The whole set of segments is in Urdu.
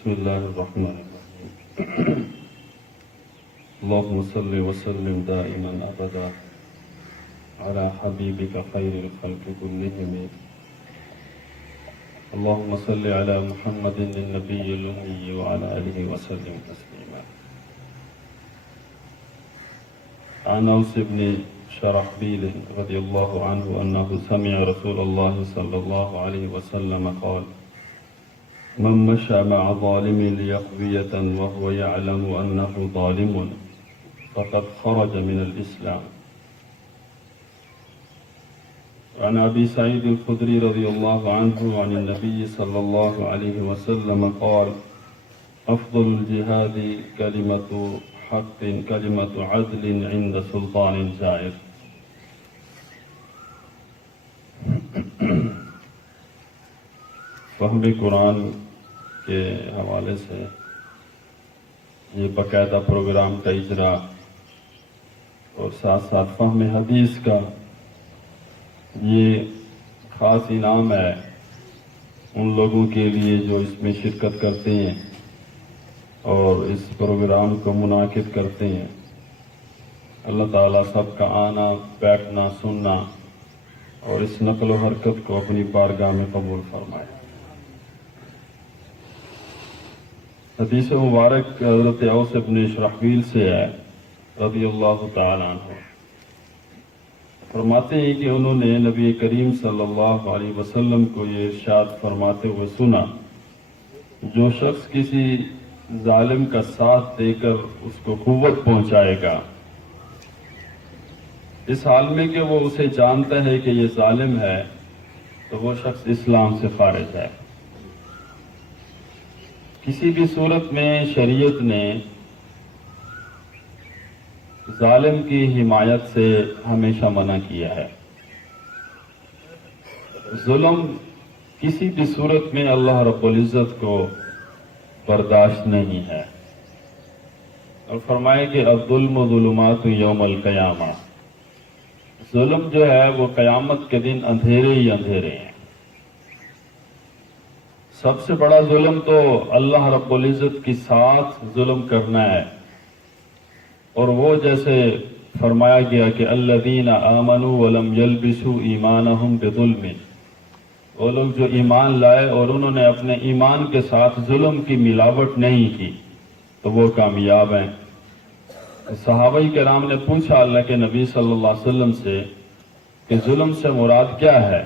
بسم الله الرحمن الرحيم. اللهم صل وسلم دائما أبدا على حبيبك خير الخلق كلهم. اللهم صل على محمد النبي الأمي وعلى آله وسلم تسليما. عن أوس بن شرحبيل رضي الله عنه أنه سمع رسول الله صلى الله عليه وسلم قال: من مشى مع ظالم ليقضية وهو يعلم أنه ظالم فقد خرج من الإسلام. عن أبي سعيد الخدري رضي الله عنه عن النبي صلى الله عليه وسلم قال: أفضل الجهاد كلمة حق كلمة عدل عند سلطان جائر. فہم قرآن کے حوالے سے یہ باقاعدہ پروگرام کا اجرا اور ساتھ ساتھ فہم حدیث کا یہ خاص انعام ہے ان لوگوں کے لیے جو اس میں شرکت کرتے ہیں اور اس پروگرام کو منعقد کرتے ہیں. اللہ تعالیٰ سب کا آنا، بیٹھنا، سننا اور اس نقل و حرکت کو اپنی بارگاہ میں قبول فرمائے. حدیث مبارک حضرت اوس بن شرحبیل سے ہے رضی اللہ تعالیٰ عنہ. فرماتے ہیں کہ انہوں نے نبی کریم صلی اللہ علیہ وسلم کو یہ ارشاد فرماتے ہوئے سنا: جو شخص کسی ظالم کا ساتھ دے کر اس کو قوت پہنچائے گا اس حال میں کہ وہ اسے جانتا ہے کہ یہ ظالم ہے، تو وہ شخص اسلام سے خارج ہے. کسی بھی صورت میں شریعت نے ظالم کی حمایت سے ہمیشہ منع کیا ہے. ظلم کسی بھی صورت میں اللہ رب العزت کو برداشت نہیں ہے. اور فرمائے کہ الظلم ظلمات یوم القیامہ، ظلم جو ہے وہ قیامت کے دن اندھیرے ہی اندھیرے ہیں. سب سے بڑا ظلم تو اللہ رب العزت کے ساتھ ظلم کرنا ہے، اور وہ جیسے فرمایا گیا کہ الذین آمنوا ولم یلبسوا ایمانہم بظلم، وہ لوگ جو ایمان لائے اور انہوں نے اپنے ایمان کے ساتھ ظلم کی ملاوٹ نہیں کی تو وہ کامیاب ہیں. صحابہ کرام نے پوچھا اللہ کے نبی صلی اللہ علیہ وسلم سے کہ ظلم سے مراد کیا ہے؟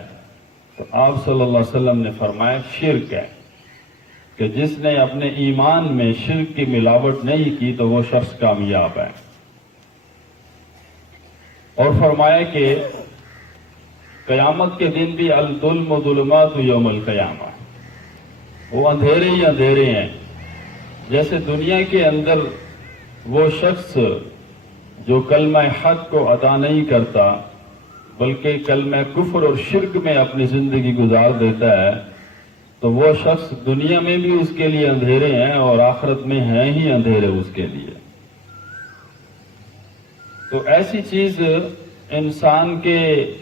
تو آپ صلی اللہ علیہ وسلم نے فرمایا شرک ہے، کہ جس نے اپنے ایمان میں شرک کی ملاوٹ نہیں کی تو وہ شخص کامیاب ہے. اور فرمایا کہ قیامت کے دن بھی الظلم ظلمات یوم القیامہ، وہ اندھیرے ہی اندھیرے ہیں. جیسے دنیا کے اندر وہ شخص جو کلمہ حق کو ادا نہیں کرتا بلکہ کلمہ کفر اور شرک میں اپنی زندگی گزار دیتا ہے، تو وہ شخص دنیا میں بھی اس کے لیے اندھیرے ہیں اور آخرت میں ہیں ہی اندھیرے اس کے لیے. تو ایسی چیز انسان کے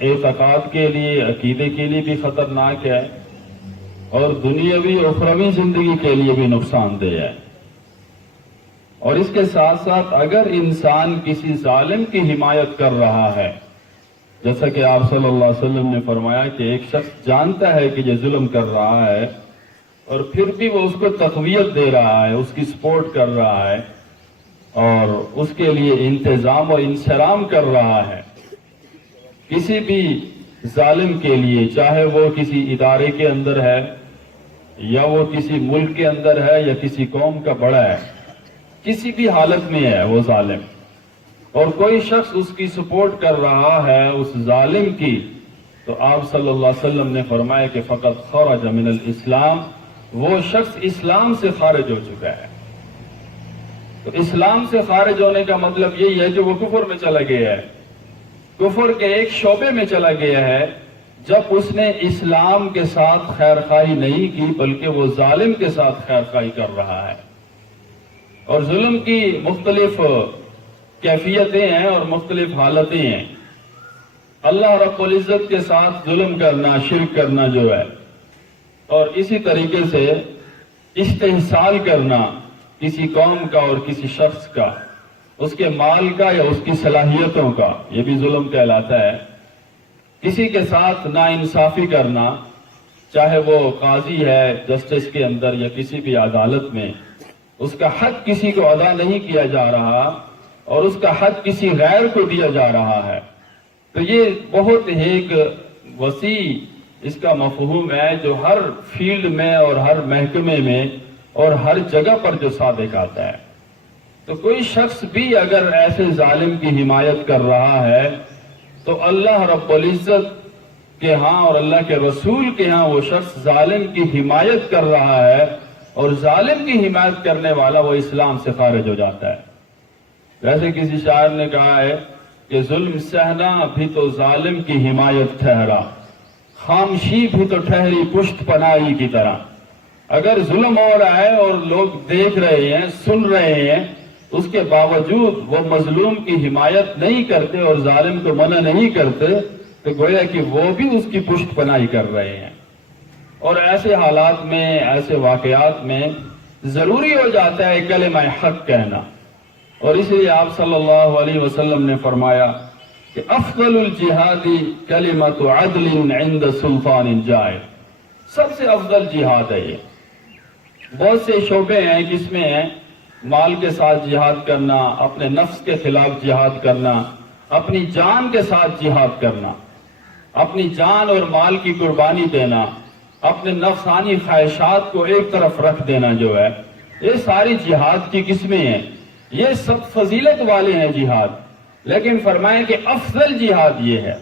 اعتقاد کے لیے، عقیدے کے لیے بھی خطرناک ہے اور دنیاوی اخروی زندگی کے لیے بھی نقصان دہ ہے. اور اس کے ساتھ ساتھ اگر انسان کسی ظالم کی حمایت کر رہا ہے، جیسا کہ آپ صلی اللہ علیہ وسلم نے فرمایا کہ ایک شخص جانتا ہے کہ یہ ظلم کر رہا ہے اور پھر بھی وہ اس کو تقویت دے رہا ہے، اس کی سپورٹ کر رہا ہے اور اس کے لیے انتظام و انصرام کر رہا ہے. کسی بھی ظالم کے لیے، چاہے وہ کسی ادارے کے اندر ہے یا وہ کسی ملک کے اندر ہے یا کسی قوم کا بڑا ہے، کسی بھی حالت میں ہے وہ ظالم، اور کوئی شخص اس کی سپورٹ کر رہا ہے اس ظالم کی، تو آپ صلی اللہ علیہ وسلم نے فرمایا کہ فقط خرج من الاسلام، وہ شخص اسلام سے خارج ہو چکا ہے. تو اسلام سے خارج ہونے کا مطلب یہی ہے کہ وہ کفر میں چلا گیا ہے، کفر کے ایک شعبے میں چلا گیا ہے جب اس نے اسلام کے ساتھ خیر خواہی نہیں کی بلکہ وہ ظالم کے ساتھ خیر خواہی کر رہا ہے. اور ظلم کی مختلف کیفیتیں ہیں اور مختلف حالتیں ہیں. اللہ رب العزت کے ساتھ ظلم کرنا، شرک کرنا جو ہے، اور اسی طریقے سے استحصال کرنا کسی قوم کا اور کسی شخص کا، اس کے مال کا یا اس کی صلاحیتوں کا، یہ بھی ظلم کہلاتا ہے۔ کسی کے ساتھ ناانصافی کرنا، چاہے وہ قاضی ہے جسٹس کے اندر یا کسی بھی عدالت میں، اس کا حق کسی کو ادا نہیں کیا جا رہا اور اس کا حق کسی غیر کو دیا جا رہا ہے، تو یہ بہت ایک وسیع اس کا مفہوم ہے جو ہر فیلڈ میں اور ہر محکمے میں اور ہر جگہ پر جو صادق آتا ہے۔ تو کوئی شخص بھی اگر ایسے ظالم کی حمایت کر رہا ہے تو اللہ رب العزت کے ہاں اور اللہ کے رسول کے ہاں وہ شخص ظالم کی حمایت کر رہا ہے، اور ظالم کی حمایت کرنے والا وہ اسلام سے خارج ہو جاتا ہے۔ ویسے کسی شاعر نے کہا ہے کہ ظلم سہنا بھی تو ظالم کی حمایت ٹھہرا، خاموشی بھی تو ٹھہری پشت پناہی کی طرح۔ اگر ظلم ہو رہا ہے اور لوگ دیکھ رہے ہیں، سن رہے ہیں، اس کے باوجود وہ مظلوم کی حمایت نہیں کرتے اور ظالم کو منع نہیں کرتے، تو گویا کہ وہ بھی اس کی پشت پناہی کر رہے ہیں۔ اور ایسے حالات میں، ایسے واقعات میں ضروری ہو جاتا ہے کلمہ حق کہنا، اور اس لیے آپ صلی اللہ علیہ وسلم نے فرمایا کہ افضل الجہاد کلمۃ عدل عند سلطان جائر، سب سے افضل جہاد ہے یہ۔ بہت سے شعبے ہیں جس میں مال کے ساتھ جہاد کرنا، اپنے نفس کے خلاف جہاد کرنا، اپنی جان کے ساتھ جہاد کرنا، اپنی جان اور مال کی قربانی دینا، اپنے نفسانی خواہشات کو ایک طرف رکھ دینا، جو ہے یہ ساری جہاد کی قسمیں ہیں، یہ سب فضیلت والے ہیں جہاد، لیکن فرمائیں کہ افضل جہاد یہ ہے۔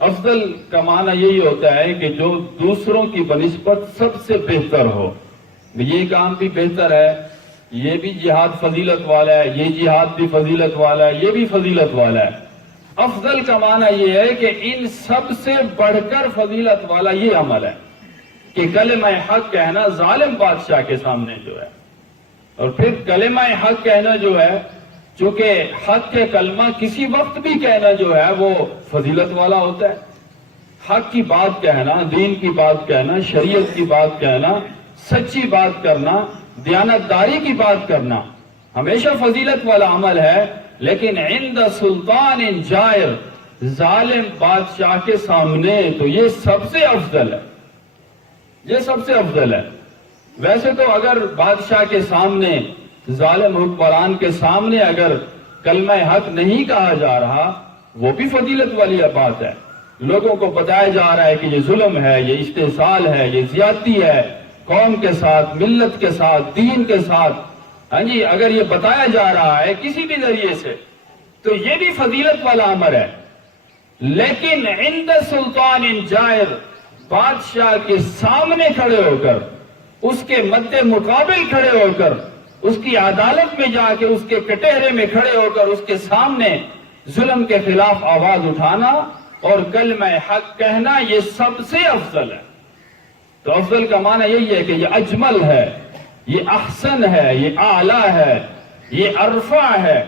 افضل کا معنی یہی ہوتا ہے کہ جو دوسروں کی بنسبت سب سے بہتر ہو، یہ کام بھی بہتر ہے، یہ بھی جہاد فضیلت والا ہے، یہ جہاد بھی فضیلت والا ہے، یہ بھی فضیلت والا ہے۔ افضل کا معنی یہ ہے کہ ان سب سے بڑھ کر فضیلت والا یہ عمل ہے کہ کلمہ حق کہنا ظالم بادشاہ کے سامنے جو ہے، اور پھر کلمہ حق کہنا جو ہے، چونکہ حق کے کلمہ کسی وقت بھی کہنا جو ہے وہ فضیلت والا ہوتا ہے۔ حق کی بات کہنا، دین کی بات کہنا، شریعت کی بات کہنا، سچی بات کرنا، دیانتداری کی بات کرنا ہمیشہ فضیلت والا عمل ہے، لیکن عند سلطان جائر، ظالم بادشاہ کے سامنے تو یہ سب سے افضل ہے، یہ سب سے افضل ہے۔ ویسے تو اگر بادشاہ کے سامنے، ظالم حکمران کے سامنے اگر کلمہ حق نہیں کہا جا رہا، وہ بھی فضیلت والی بات ہے۔ لوگوں کو بتایا جا رہا ہے کہ یہ ظلم ہے، یہ استحصال ہے، یہ زیادتی ہے قوم کے ساتھ، ملت کے ساتھ، دین کے ساتھ، ہاں جی، اگر یہ بتایا جا رہا ہے کسی بھی ذریعے سے تو یہ بھی فضیلت والا امر ہے۔ لیکن عند سلطان جائر، بادشاہ کے سامنے کھڑے ہو کر، اس کے مد مقابل کھڑے ہو کر، اس کی عدالت میں جا کے، اس کے کٹہرے میں کھڑے ہو کر اس کے سامنے ظلم کے خلاف آواز اٹھانا اور کلمہ حق کہنا، یہ سب سے افضل ہے۔ تو افضل کا معنی یہی ہے کہ یہ اجمل ہے، یہ احسن ہے، یہ اعلیٰ ہے، یہ ارفع ہے،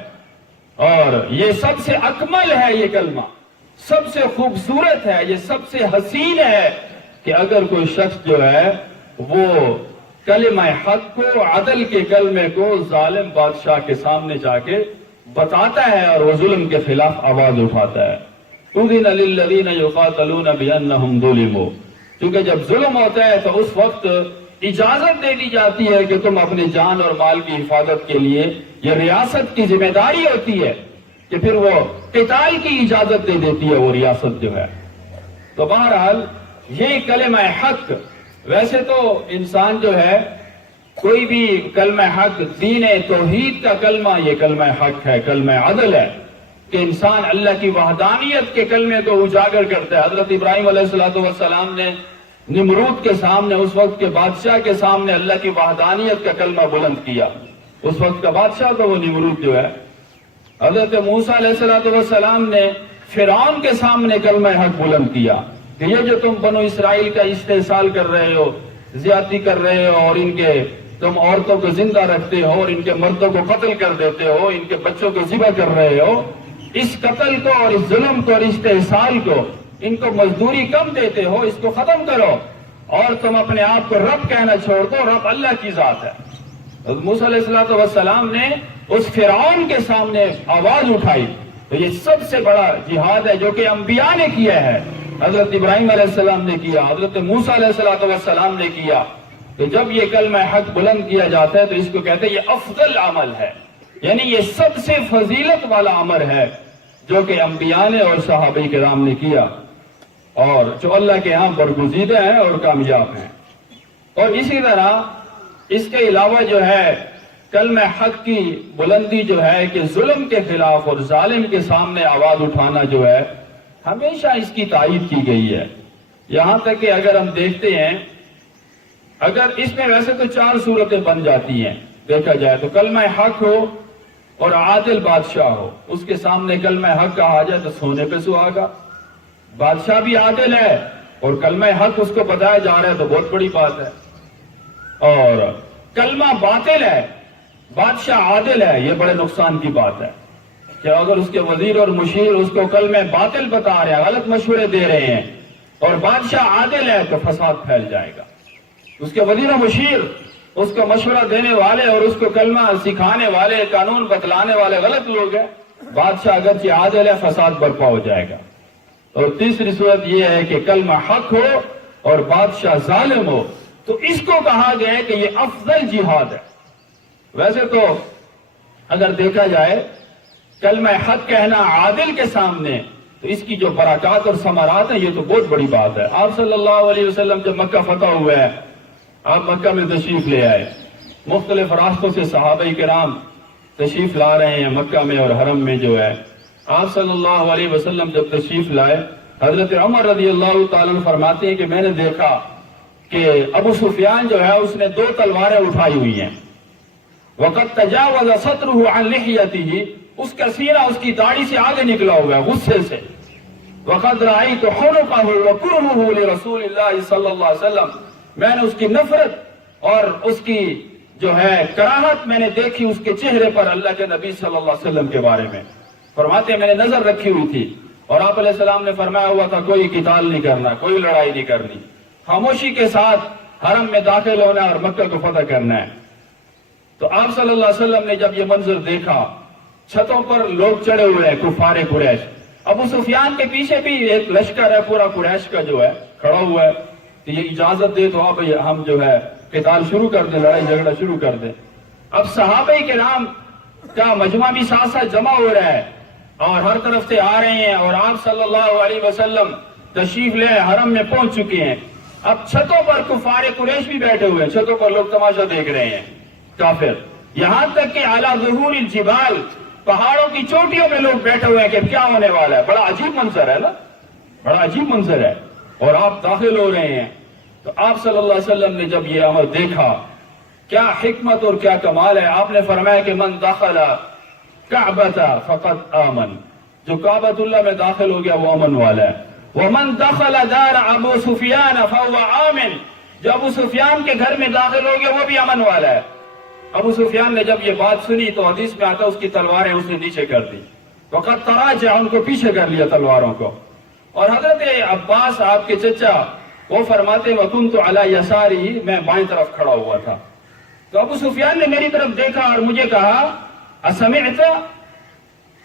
اور یہ سب سے اکمل ہے۔ یہ کلمہ سب سے خوبصورت ہے، یہ سب سے حسین ہے کہ اگر کوئی شخص جو ہے وہ کلمہ حق کو، عدل کے کلمے کو ظالم بادشاہ کے سامنے جا کے بتاتا ہے اور وہ ظلم کے خلاف آواز اٹھاتا ہے۔ اذن للذین یقاتلون بانہم ظلموا، کیونکہ جب ظلم ہوتا ہے تو اس وقت اجازت دے دی جاتی ہے کہ تم اپنی جان اور مال کی حفاظت کے لیے، یہ ریاست کی ذمہ داری ہوتی ہے کہ پھر وہ قتال کی اجازت دے دیتی ہے وہ ریاست جو ہے۔ تو بہرحال یہ کلمہ حق، ویسے تو انسان جو ہے کوئی بھی کلمہ حق، دین توحید کا کلمہ یہ کلمہ حق ہے، کلمہ عدل ہے کہ انسان اللہ کی وحدانیت کے کلمے کو اجاگر کرتا ہے۔ حضرت ابراہیم علیہ السلام نے نمرود کے سامنے، اس وقت کے بادشاہ کے سامنے اللہ کی وحدانیت کا کلمہ بلند کیا۔ اس وقت کا بادشاہ تو وہ نمرود جو ہے۔ حضرت موسیٰ علیہ السلام نے فرعون کے سامنے کلمہ حق بلند کیا کہ یہ جو تم بنو اسرائیل کا استحصال کر رہے ہو، زیادتی کر رہے ہو، اور ان کے تم عورتوں کو زندہ رکھتے ہو اور ان کے مردوں کو قتل کر دیتے ہو، ان کے بچوں کو ذبح کر رہے ہو، اس قتل کو اور اس ظلم کو اور استحصال کو، ان کو مزدوری کم دیتے ہو، اس کو ختم کرو اور تم اپنے آپ کو رب کہنا چھوڑ دو، رب اللہ کی ذات ہے۔ حضرت موسیٰ علیہ السلام نے اس فرعون کے سامنے آواز اٹھائی، تو یہ سب سے بڑا جہاد ہے جو کہ انبیاء نے کیا ہے۔ حضرت ابراہیم علیہ السلام نے کیا، حضرت موسیٰ علیہ السلام نے کیا۔ تو جب یہ کلمہ حق بلند کیا جاتا ہے تو اس کو کہتے ہیں یہ افضل عمل ہے، یعنی یہ سب سے فضیلت والا عمل ہے جو کہ انبیاء نے اور صحابہ کرام نے کیا، اور جو اللہ کے ہاں برگزیدہ ہیں اور کامیاب ہیں۔ اور اسی طرح اس کے علاوہ جو ہے کلمہ حق کی بلندی جو ہے کہ ظلم کے خلاف اور ظالم کے سامنے آواز اٹھانا جو ہے ہمیشہ اس کی تائید کی گئی ہے۔ یہاں تک کہ اگر ہم دیکھتے ہیں، اگر اس میں ویسے تو 4 صورتیں بن جاتی ہیں دیکھا جائے تو، کلمہ حق ہو اور عادل بادشاہ ہو، اس کے سامنے کلمہ حق کہا جائے تو سونے پہ سہاگا۔ بادشاہ بھی عادل ہے اور کلمہ حق اس کو بتایا جا رہا ہے تو بہت بڑی بات ہے۔ اور کلمہ باطل ہے، بادشاہ عادل ہے، یہ بڑے نقصان کی بات ہے کہ اگر اس کے وزیر اور مشیر اس کو کلمہ باطل بتا رہے ہیں، غلط مشورے دے رہے ہیں، اور بادشاہ عادل ہے تو فساد پھیل جائے گا۔ اس کے وزیر و مشیر، اس کو مشورہ دینے والے اور اس کو کلمہ سکھانے والے، قانون بتلانے والے غلط لوگ ہیں، بادشاہ اگرچہ عادل ہے فساد برپا ہو جائے گا۔ اور تیسری صورت یہ ہے کہ کلمہ حق ہو اور بادشاہ ظالم ہو، تو اس کو کہا گیا ہے کہ یہ افضل جہاد ہے۔ ویسے تو اگر دیکھا جائے کلمہ حق کہنا عادل کے سامنے تو اس کی جو برکات اور ثمرات ہیں یہ تو بہت بڑی بات ہے۔ آپ صلی اللہ علیہ وسلم جب مکہ فتح ہوا ہے، آپ مکہ میں تشریف لے آئے، مختلف راستوں سے صحابہ کرام تشریف لا رہے ہیں مکہ میں اور حرم میں جو ہے۔ آپ صلی اللہ علیہ وسلم جب تشریف لائے، حضرت عمر رضی اللہ تعالیٰ عنہ فرماتے ہیں کہ میں نے دیکھا کہ ابو سفیان جو ہے اس نے 2 تلواریں اٹھائی ہوئی ہیں، وقد تجاوز صدره عن لحيته، اس کا سینہ اس کی داڑھی سے آگے نکلا ہوا ہے غصے سے۔ وقد رأيت حنقه وكرهه لرسول اللہ صلی اللہ علیہ وسلم، میں نے اس کی نفرت اور اس کی جو ہے کراہت میں نے دیکھی اس کے چہرے پر اللہ کے نبی صلی اللہ علیہ وسلم کے بارے میں۔ فرماتے ہیں میں نے نظر رکھی ہوئی تھی اور آپ علیہ السلام نے فرمایا ہوا تھا کوئی قتال نہیں کرنا، کوئی لڑائی نہیں کرنی، خاموشی کے ساتھ حرم میں داخل ہونا اور مکہ کو فتح کرنا ہے۔ تو آپ صلی اللہ علیہ وسلم نے جب یہ منظر دیکھا، چھتوں پر لوگ چڑھے ہوئے ہیں کفار قریش، ابو سفیان کے پیچھے بھی ایک لشکر ہے پورا قریش کا جو ہے کھڑا ہوا ہے، تو یہ اجازت دے تو اب ہم جو ہے قتال شروع کر دیں، لڑائی جھگڑا شروع کر دیں۔ اب صحابہ کرام کا مجمع بھی ساتھ ساتھ جمع ہو رہا ہے اور ہر طرف سے آ رہے ہیں، اور آپ صلی اللہ علیہ وسلم تشریف لے حرم میں پہنچ چکے ہیں۔ اب چھتوں پر کفار قریش بھی بیٹھے ہوئے ہیں، چھتوں پر لوگ تماشا دیکھ رہے ہیں کافر، یہاں تک کہ اعلیٰ ظہور الجبال، پہاڑوں کی چوٹیوں میں لوگ بیٹھے ہوئے ہیں کہ کیا ہونے والا ہے۔ بڑا عجیب منظر ہے نا، بڑا عجیب منظر ہے، اور آپ داخل ہو رہے ہیں۔ تو آپ صلی اللہ علیہ وسلم نے جب یہ امر دیکھا، کیا حکمت اور کیا کمال ہے، آپ نے فرمایا کہ من دخل کعبۃ فقد آمن، جو کعبۃ اللہ میں داخل ہو گیا وہ امن والا ہے۔ ومن دخل دار ابو سفیان فهو آمن، جو ابو سفیان کے گھر میں داخل ہو گیا وہ بھی امن والا ہے۔ ابو سفیان نے جب یہ بات سنی تو حدیث میں آتا اس کی تلواریں اس نے نیچے کر دی، وقت تراجع، ان کو پیچھے کر لیا تلواروں کو۔ اور حضرت عباس آپ کے چچا وہ فرماتے وکنت علی یساری، میں بائیں طرف کھڑا ہوا تھا، تو ابو سفیان نے میری طرف دیکھا اور مجھے کہا اسمعت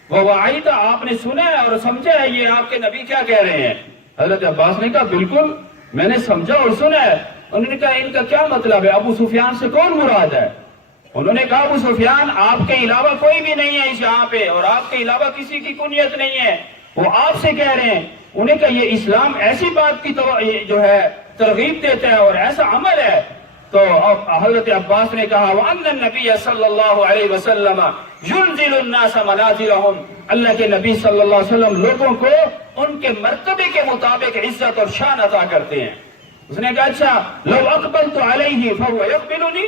ووعیت، آپ نے سنا ہے اور سمجھا ہے یہ آپ کے نبی کیا کہہ رہے ہیں؟ حضرت عباس نے کہا بالکل میں نے سمجھا اور سنا ہے۔ انہوں نے کہا ان کا کیا مطلب ہے، ابو سفیان سے کون مراد ہے؟ انہوں نے کہا ابو سفیان آپ کے علاوہ کوئی بھی نہیں ہے اس یہاں پہ، اور آپ کے علاوہ کسی کی کنیت نہیں ہے، وہ آپ سے کہہ رہے ہیں۔ انہیں کہا یہ اسلام ایسی بات کی جو ہے ترغیب دیتا ہے اور ایسا عمل ہے۔ تو حضرت عباس نے کہا وَأَنَّ النَّبِيَّ صلی اللہ علیہ وسلم يُنزِلُ النَّاسَ مَنَازِلَهُمْ، اللہ کے نبی صلی اللہ علیہ وسلم لوگوں کو ان کے مرتبے کے مطابق عزت اور شان عطا کرتے ہیں۔ اس نے کہا اچھا لو اقبلت علیہ فهو يقبلنی،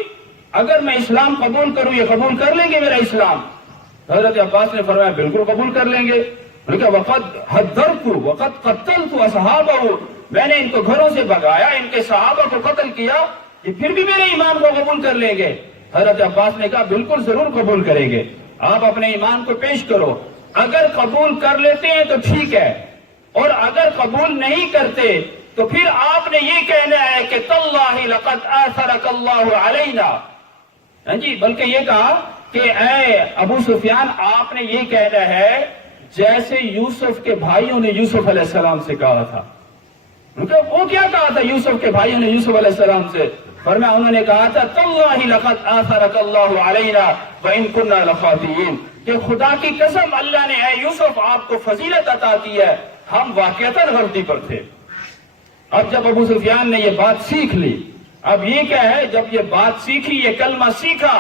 اگر میں اسلام قبول کروں یہ قبول کر لیں گے میرا اسلام؟ حضرت عباس نے فرمایا بالکل قبول کر لیں گے۔ وقد حذرت وقد قتلت اصحابہ، میں نے ان کو گھروں سے بھگایا، ان کے صحابہ کو قتل کیا، یہ پھر بھی میرے ایمان کو قبول کر لیں گے؟ حضرت عباس نے کہا بالکل ضرور قبول کریں گے، آپ اپنے ایمان کو پیش کرو، اگر قبول کر لیتے ہیں تو ٹھیک ہے، اور اگر قبول نہیں کرتے تو پھر آپ نے یہ کہنا ہے کہ تاللہ لقد آثرک اللہ علینا، ہاں جی، بلکہ یہ کہا کہ اے ابو سفیان آپ نے یہ کہنا ہے جیسے یوسف کے بھائیوں نے یوسف علیہ السلام سے کہا تھا۔ وہ کیا کہا تھا یوسف کے بھائیوں نے یوسف علیہ السلام سے؟ فرمایا انہوں نے کہا تھا تاللہ لقد آثرک اللہ علینا وان کنا لخاطئین، کہ خدا کی قسم اللہ نے اے یوسف آپ کو فضیلت عطا کی ہے، ہم واقعتاً غلطی پر تھے۔ اب جب ابو سفیان نے یہ بات سیکھ لی، اب یہ کیا ہے، جب یہ بات سیکھی، یہ کلمہ سیکھا،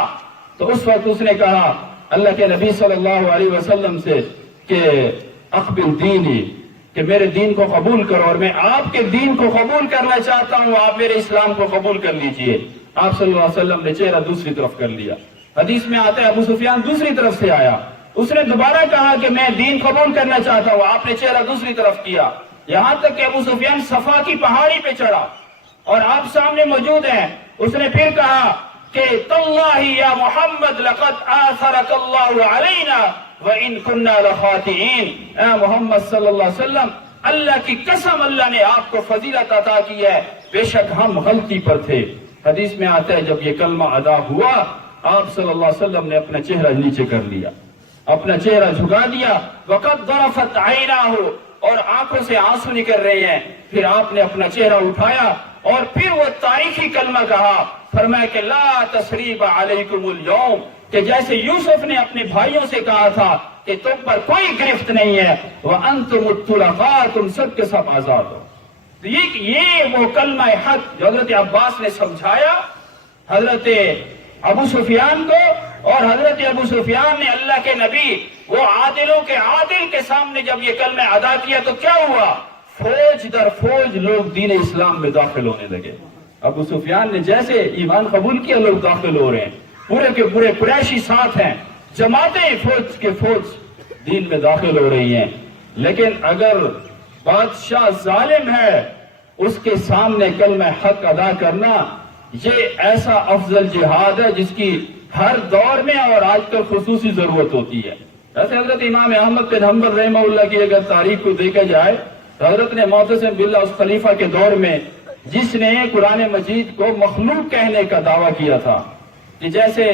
تو اس وقت اس نے کہا اللہ کے نبی صلی اللہ علیہ وسلم سے کہ اقبل دینی، کہ میرے دین کو قبول کرو، اور میں آپ کے دین کو قبول کرنا چاہتا ہوں، آپ میرے اسلام کو قبول کر لیجئے۔ آپ صلی اللہ علیہ وسلم نے چہرہ دوسری طرف کر لیا۔ حدیث میں آتا ہے ابو سفیان دوسری طرف سے آیا، اس نے دوبارہ کہا کہ میں دین قبول کرنا چاہتا ہوں، آپ نے چہرہ دوسری طرف کیا، یہاں تک کہ ابو سفیان صفا کی پہاڑی پہ چڑھا اور آپ سامنے موجود ہیں۔ اس نے پھر کہا کہ تاللہ یا محمد لقد آثرک اللہ علینا وان کنا لخاطئین، اے محمد صلی اللہ علیہ وسلم اللہ کی قسم اللہ نے آپ کو فضیلت عطا کی ہے، بے شک ہم غلطی پر تھے۔ حدیث میں آتا ہے جب یہ کلمہ ادا ہوا، آپ صلی اللہ علیہ وسلم نے اپنا چہرہ نیچے کر لیا، اپنا چہرہ جھکا دیا، وقد ظرفت عیناہ، اور آنکھوں سے آنسو نکل رہے ہیں۔ پھر آپ نے اپنا چہرہ اٹھایا اور پھر وہ تاریخی کلمہ کہا، فرمایا کہ لا تثریب علیکم اليوم، کہ جیسے یوسف نے اپنے بھائیوں سے کہا تھا کہ تم پر کوئی گرفت نہیں ہے، وانتم الطلقاء، تم سب کے سب آزاد ہو۔ تو یہ وہ کلمہ حق جو حضرت عباس نے سمجھایا حضرت ابو سفیان کو، اور حضرت ابو سفیان نے اللہ کے نبی وہ عادلوں کے عادل کے سامنے جب یہ کلمہ ادا کیا تو کیا ہوا، فوج در فوج لوگ دین اسلام میں داخل ہونے لگے۔ ابو سفیان نے جیسے ایمان قبول کیا، لوگ داخل ہو رہے ہیں، پورے کے پورے قریشی ساتھ ہیں، جماعتیں فوج کے فوج دین میں داخل ہو رہی ہیں۔ لیکن اگر بادشاہ ظالم ہے، اس کے سامنے کلمہ حق ادا کرنا یہ ایسا افضل جہاد ہے جس کی ہر دور میں اور آج کل خصوصی ضرورت ہوتی ہے۔ ایسے حضرت امام احمد بن حنبل رحمہ اللہ کی اگر تاریخ کو دیکھا جائے، حضرت نے معتصم باللہ اس خلیفہ کے دور میں جس نے قرآن مجید کو مخلوق کہنے کا دعویٰ کیا تھا کہ جیسے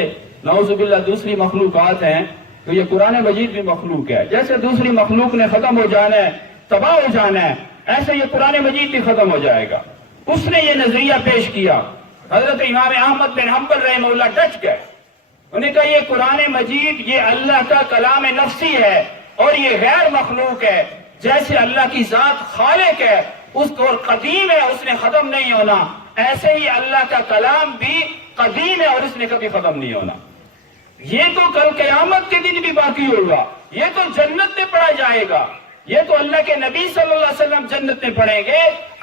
نعوذ باللہ دوسری مخلوقات ہیں تو یہ قرآن مجید بھی مخلوق ہے، جیسے دوسری مخلوق نے ختم ہو جانا ہے، تباہ ہو جانا ہے، ایسے یہ قرآن مجید بھی ختم ہو جائے گا۔ اس نے یہ نظریہ پیش کیا، حضرت امام احمد بن حنبل رحمہ اللہ ڈٹ گئے، انہوں نے کہا یہ قرآن مجید یہ اللہ کا کلام نفسی ہے اور یہ غیر مخلوق ہے، جیسے اللہ کی ذات خالق ہے، اس کو قدیم ہے، اس نے ختم نہیں ہونا، ایسے ہی اللہ کا کلام بھی قدیم ہے اور اس نے کبھی ختم نہیں ہونا۔ یہ تو کل قیامت کے دن بھی باقی ہوگا، یہ تو جنت میں پڑھا جائے گا، یہ تو اللہ کے نبی صلی اللہ علیہ وسلم جنت میں پڑھیں گے،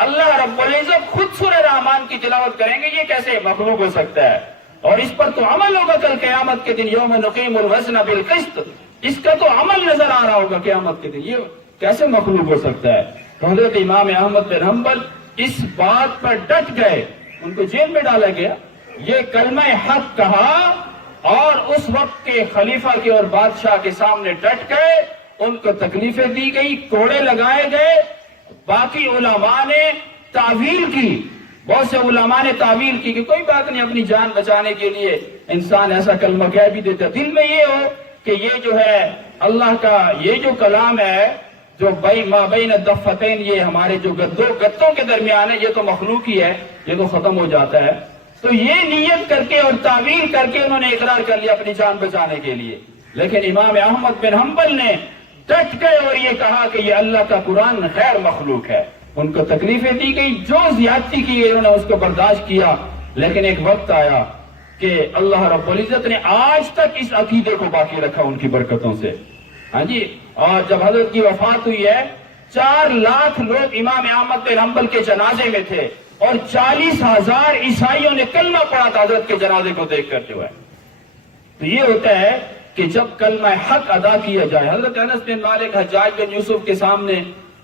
اللہ رب العزت خود سورہ رحمان کی تلاوت کریں گے، یہ کیسے مخلوق ہو سکتا ہے؟ اور اس پر تو عمل ہوگا کل قیامت کے دن، یوم نقیم الوزن بالقسط، اس کا تو عمل نظر آ رہا ہوگا قیامت کے دن، یہ کیسے مخلوق ہو سکتا ہے؟ تو حضرت امام احمد بن حنبل اس بات پر ڈٹ گئے، ان کو جیل میں ڈالا گیا، یہ کلمہ حق کہا اور اس وقت کے خلیفہ کے اور بادشاہ کے سامنے ڈٹ گئے، ان کو تکلیفیں دی گئی، کوڑے لگائے گئے۔ باقی علماء نے تعویل کی، بہت سے علماء نے تعویل کی کہ کوئی بات نہیں، اپنی جان بچانے کے لیے انسان ایسا کلمہ کہہ بھی دیتا، دل میں یہ ہو کہ یہ جو ہے اللہ کا یہ جو کلام ہے جو ما بین الدفتین، یہ ہمارے جو گدوں کے درمیان ہے، یہ تو مخلوق ہی ہے، یہ تو ختم ہو جاتا ہے۔ تو یہ نیت کر کے اور تعویل کر کے انہوں نے اقرار کر لیا اپنی جان بچانے کے لیے۔ لیکن امام احمد بن حنبل نے ڈٹ گئے اور یہ کہا کہ یہ اللہ کا قرآن غیر مخلوق ہے۔ ان کو تکلیفیں دی گئی، جو زیادتی کی گئی انہوں نے اس کو برداشت کیا، لیکن ایک وقت آیا کہ اللہ رب العزت نے آج تک اس عقیدے کو باقی رکھا ان کی برکتوں سے۔ ہاں جی، اور جب حضرت کی وفات ہوئی ہے 4 لاکھ لوگ امام احمد بن حنبل کے جنازے میں تھے اور 40,000 عیسائیوں نے کلمہ پڑھا تھا حضرت کے جنازے کو دیکھ کر جو ہے۔ تو یہ ہوتا ہے کہ جب کلمہ حق ادا کیا جائے۔ حضرت انس بن مالک حجاج بن یوسف کے سامنے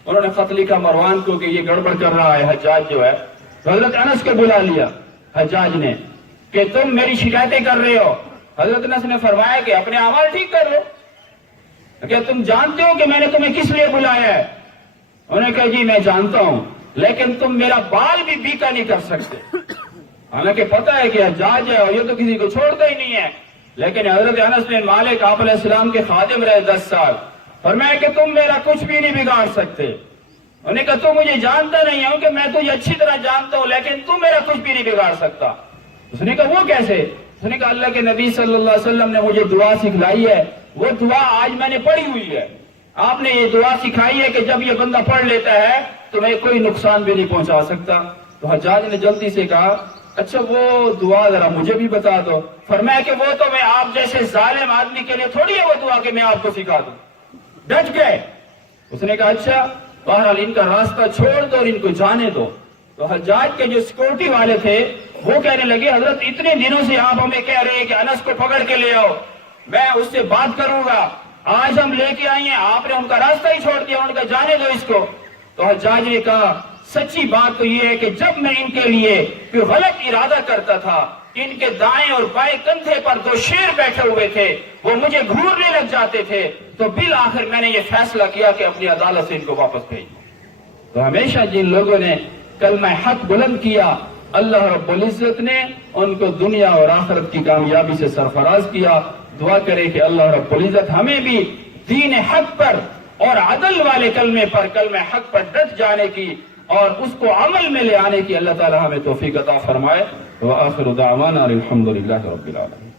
انہوں نے خط لکھا مروان کو کہ یہ گڑبڑ کر رہا ہے حجاج جو ہے، تو حضرت انس کو بلا لیا حجاج نے کہ تم میری شکایتیں کر رہے ہو۔ حضرت انس نے فرمایا کہ اپنے اعمال ٹھیک کر لو، کہ تم جانتے ہو کہ میں نے تمہیں کس لیے بلایا ہے؟ انہوں نے کہا جی میں جانتا ہوں، لیکن تم میرا بال بھی بیکا نہیں کر سکتے. حالانکہ پتا ہے کہ حجاج ہے اور یہ تو کسی کو چھوڑتا ہی نہیں ہے. لیکن حضرت انس بن مالک آپ علیہ السلام کے خادم رہے 10 سال. فرمایا کہ تم میرا کچھ بھی نہیں بگاڑ سکتے. انہوں نے کہا تو مجھے جانتا نہیں ہوں کہ میں تجھے اچھی طرح جانتا ہوں لیکن تم میرا کچھ بھی نہیں بگاڑ سکتا. اس نے کہا وہ کیسے؟ اس نے کہا اللہ کے نبی صلی اللہ علیہ وسلم نے مجھے دعا سکھلائی ہے, وہ دعا آج میں نے پڑھی ہوئی ہے. آپ نے یہ دعا سکھائی ہے کہ جب یہ بندہ پڑھ لیتا ہے تو میں کوئی نقصان بھی نہیں پہنچا سکتا. تو حجاج نے جلدی سے کہا اچھا وہ دعا ذرا مجھے بھی بتا دو. فرمایا کہ وہ تو میں آپ جیسے ظالم آدمی کے لیے تھوڑی ہے وہ دعا کہ میں آپ کو سکھا دوں. ڈٹ گئے. اس نے کہا اچھا بہرحال ان کا راستہ چھوڑ دو اور ان کو جانے دو. تو حجاج کے جو سیکورٹی والے تھے وہ کہنے لگے حضرت اتنے دنوں سے آپ ہمیں کہہ رہے ہیں کہ انس کو پکڑ کے لے آؤ, میں اس سے بات کروں گا, آج ہم لے کے آئے ہیں, آپ نے ان کا راستہ ہی چھوڑ دیا, ان کا جانے دو اس کو. تو حجاج نے کہا سچی بات تو یہ ہے کہ جب میں ان کے لیے کوئی غلط ارادہ کرتا تھا, ان کے دائیں اور بائیں کندھے پر 2 شیر بیٹھے ہوئے تھے, وہ مجھے گھورنے لگ جاتے تھے, تو بالآخر میں نے یہ فیصلہ کیا کہ اپنی عدالت سے ان کو واپس بھیجوں. تو ہمیشہ جن لوگوں نے کلمہ حق بلند کیا اللہ رب العزت نے ان کو دنیا اور آخرت کی کامیابی سے سرفراز کیا. دعا کرے کہ اللہ رب العزت ہمیں بھی دین حق پر اور عدل والے کلمے پر, کلمہ حق پر ڈٹ جانے کی اور اس کو عمل میں لے آنے کی اللہ تعالی ہمیں توفیق عطا فرمائے. وآخر دعوانا الحمد للہ رب العالمین.